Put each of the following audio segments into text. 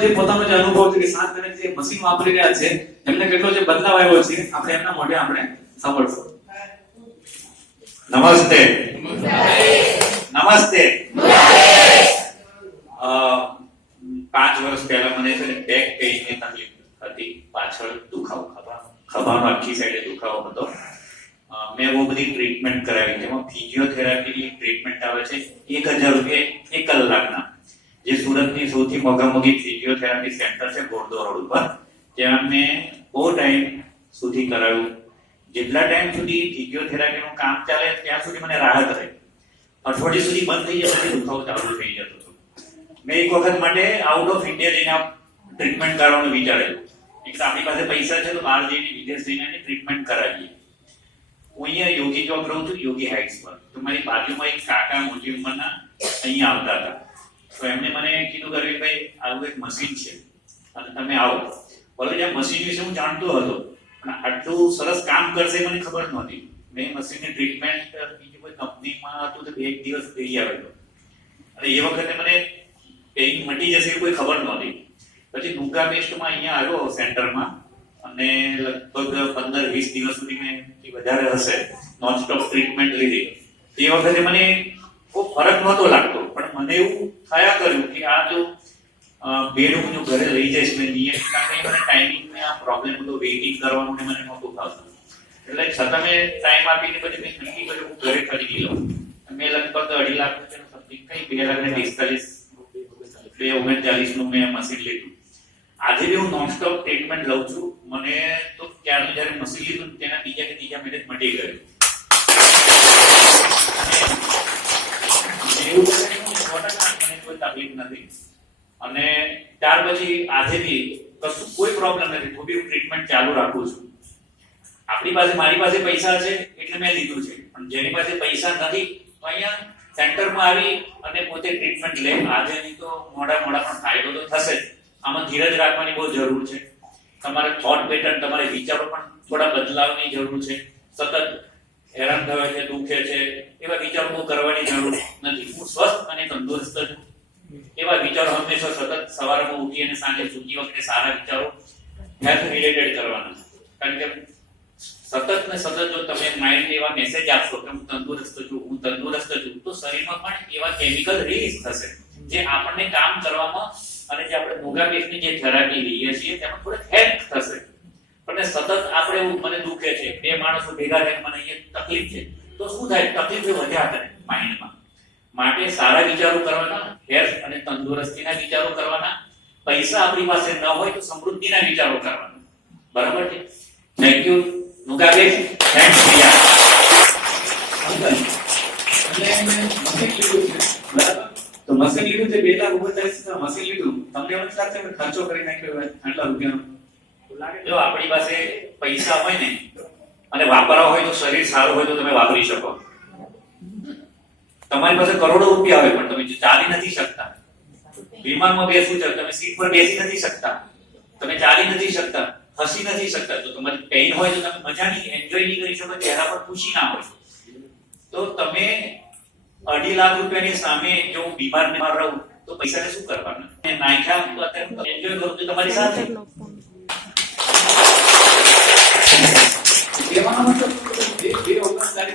જે પોતાનો જે અનુભવ છે કે 7 કલાક જે મશીન વાપરી રહ્યા છે એમને કેટલો જે બદલાવ આવ્યો છે આપણે એમના મોઢે આપણે સાંભળશું. નમસ્તે. નમસ્તે. 5 વર્ષ પહેલા મને છે ને બેક પેઇનની તકલીફ હતી, પાછળ દુખાવો, ખભાનો આખી સાઈડે દુખાવો હતો. મેં બહુ બધી ટ્રીટમેન્ટ કરાવી, જેમાં ફિઝિયોથેરાપીની ટ્રીટમેન્ટ આવે છે 1000 રૂપિયા 1 કલાકના, જે સુરતની સૌથી મોંઘામાં ફિઝિયોથેરાપી સેન્ટર છે ગોરદો રોડ ઉપર. ત્યાં મેં બહુ ટાઈમ સુધી કરાવ્યું. જેટલા ટાઈમ સુધી ફિઝિયોથેરાપીનું કામ ચાલે ત્યાં સુધી મને રાહત રહે. અઠવાડિયા સુધી બંધ થઈ જાય પછી દુખાવો ચાલુ થઈ જતો હતો. મેં એક વખત માટે આઉટ ઓફ ઇન્ડિયા જઈને ટ્રીટમેન્ટ કરાવવાનું વિચારેલું. એક આપણી પાસે પૈસા છે તો બહાર જઈને વિદેશ જઈને ટ્રીટમેન્ટ કરાવીએ. હું અહીંયા યોગી ચોક રહું છું, યોગી હાઇટ્સ પર. તો મારી બાજુમાં એક કાકા મોટી ઉંમરના અહીંયા આવતા હતા. તો એમને મને કીધું કે ભાઈ આવું એક મશીન છે અને તમે આવો. ભલે આ મશીન વિશે હું જાણતો હતો પણ આટલું સરસ કામ કરશે મને ખબર નહોતી. મેં મશીનની ટ્રીટમેન્ટ બીજી કોઈ કંપનીમાં હતું તો 1 દિવસ થઈ આવેલો અને એ વખતે મને પેઇન મટી જશે એ કોઈ ખબર નહોતી. પછી નુગા બેસ્ટમાં અહીંયા આવ્યો સેન્ટરમાં અને લગભગ 15-20 દિવસ સુધી મેં વધારે હશે નોન સ્ટોપ ટ્રીટમેન્ટ લીધી. એ વખતે મને કોઈ ફરક નહોતો લાગતો પણ મને એવું થયા કર્યું કે આ જો બેડ હું જો ઘરે લઈ જઈશ મેં નિયત મને ટાઈમિંગ ને આ પ્રોબ્લેમ હતો, વેઇટિંગ કરવાનું ને મને નહોતું ફાવતું. એટલે છતાં મેં ટાઈમ આપીને પછી મેં નક્કી કર્યું હું ઘરે ખરીદી લઉં. મેં લગભગ 2.5 લાખ રૂપિયાનું સમથિંગ કઈ 2,39,39 નું મેં મશીન લીધું. આજે બી હું નોન સ્ટોપ ટ્રીટમેન્ટ લઉં છું. મને તો ક્યારનું જયારે મશીન લીધું તેના બીજા કે ત્રીજા મહિને મટી ગયું. મને કોઈ તકલીફ નથી અને ત્યાર પછી આજે બી કશું કોઈ પ્રોબ્લેમ નથી. તો બી હું ટ્રીટમેન્ટ ચાલુ રાખું છું. આપણી પાસે, મારી પાસે પૈસા છે એટલે મેં લીધું છે, પણ જેની પાસે પૈસા નથી તો અહીંયા સેન્ટરમાં આવી અને પોતે ટ્રીટમેન્ટ લે. આજે નહીં તો મોડા પણ ફાયદો તો થશે જ. આમાં ધીરજ રાખવાની બહુ જરૂર છે. તમારે થોટ પેટર્ન, તમારે વિચારો પણ થોડા બદલાવની જરૂર છે. સતત હેરાન થવાય છે, દુખે છે એવા વિચારો બહુ કરવાની જરૂર નથી. હું સ્વસ્થ અને તંદુરસ્ત છું એવા વિચારો હંમેશા સતત સવારમાં ઉઠી અને સાંજે સૂતી વખતે સારા વિચારો હેલ્થ રિલેટેડ કરવાના. કારણ કે સતત ને સતત જો તમે માઇન્ડને એવા મેસેજ આપશો કે હું તંદુરસ્ત છું તો શરીરમાં પણ એવા કેમિકલ રિલીઝ થશે જે આપણને કામ કરવામાં અને જે આપણે મોગા પેટની જે થેરાપી લઈએ છીએ તેમાં થોડું હેલ્પ થશે. પણ સતત આપણે મને દુખે છે, 2 માણસો ભેગા થઈને મને અહીંયા તકલીફ છે તો શું થાય? તકલીફ વધ્યા કરે માઇન્ડમાં. માટે સારા વિચારો કરવાના, હેલ્થ અને તંદુરસ્તીના વિચારો કરવાના. પૈસા આપણી પાસે ન હોય તો સમૃદ્ધિના વિચારો કરવાના. બરાબર છે? થેન્ક યુ નુગાબેન. થેન્ક્સ પ્રિયા. તો મશીન લીધું છે 2,39,000 મશીન લીધું. તમને એવું લાગશે કે ખર્ચો કરી નાખ્યો આટલા રૂપિયાનો? જો આપણી પાસે પૈસા હોય ને અને વાપરવા હોય તો શરીર સારું હોય તો તમે વાપરી શકો. તમારી પાસે કરોડો રૂપિયા હોય પણ તમે ચાલી નથી શકતા. વિમાનમાં બેસવું છે, તમે સીટ પર બેસી નથી શકતા, તમે ચાલી નથી શકતા, હસી નથી શકતા. તો તમારી પેઇન હોય તો તમે મજા નહીં, એન્જોય નહીં કરી શકો, ચહેરા પર ખુશી ના હોય. તો તમે 2.5 લાખ રૂપિયાની સામે જો હું બીમાર રહું તો પૈસાને શું કરવાના? નાખ્યા તો અત્યારે એન્જોય કરું તો તમારી સાથે.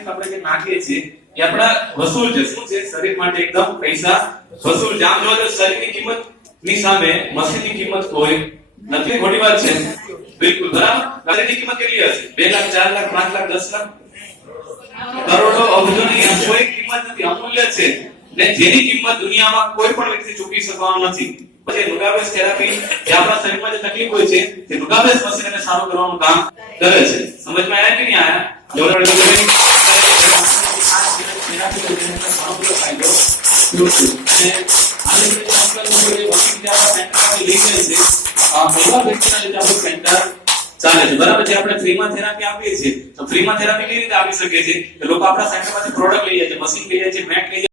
આપણે જે નાખીએ છીએ એ આપણા વસૂલ છે. શું છે? શરીર માટે એકદમ પૈસા વસૂલ છે. આમ જો તો શરીરની કિંમત ની સામે મશીનની કિંમત કોઈ નથી. ખોટી વાત છે? બિલકુલ બરાબર. શરીરની કિંમત કેટલી હશે? 2 લાખ, 4 લાખ, 5 લાખ, 10 લાખ, કરોડો, અબજોની કોઈ કિંમત નથી, અમૂલ્ય છે ને જેની કિંમત દુનિયામાં કોઈ પણ વ્યક્તિ ચૂકવી શકવાનો નથી. પછી નુગાબેસ થેરાપી જે આપણા શરીરમાં જે તકલીફ હોય છે તે નુગાબેસ મશીનને સારું કરવાનું કામ કરે છે. સમજમાં આવ્યા કે નહીં આવ્યા? ચાલે છે બરાબર છે. આપણે ફ્રીમાં થેરાપી આપીએ છીએ તો ફ્રીમાં થેરાપી કેવી રીતે આપી શકીએ છીએ? લોકો આપણા સેન્ટરમાંથી પ્રોડક્ટ લઈ જાય છે, મશીન લઈ જાય છે, મેટ લઈ જાય છે.